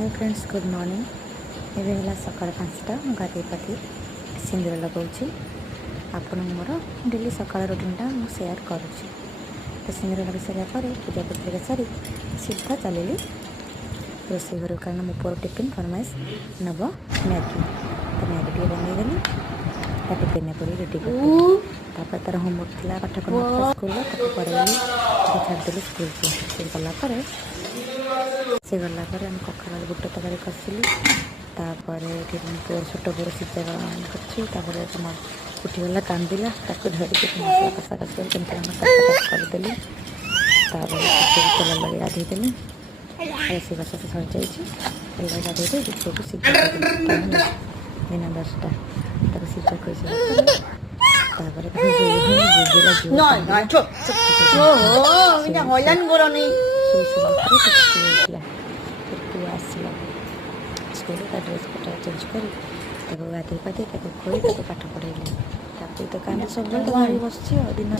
Hi friends good morning एबे है सका 5टा गाधे पाधे सिंदूर लगाऊँ आपण मोर डेली सका रुटीनटा मुझे सेयार करुँच। तो सिंदूर लगे सारा पर पूजा पत्रिका सारी सीधा चलि रोषे घर कारण मो पुअर टिफिन फरमाइश नब मैगी। तो मैगी टे बनईदेली टिफिन पूरी रेडी कर तार होमवर्क थी पाठ करना स्कूल पढ़ाई छाड़देली स्कूल से गलापर से गलापर आम कखा बुट तरकारी कषिली पुअर छोट पुअर सीधा कर उठीगला कांदिला धरिकी मसला कषा कषि करदेली तेल लगे गाधेदेली रोषे बस सर जाइए गाधे झुटको सीधा दिन 10टा सीधा कर स्कूल ड्रेस पटा चेंज कर गाधे पाधे खोई पाठ पढ़ेली तो कान सब भारी बस दिन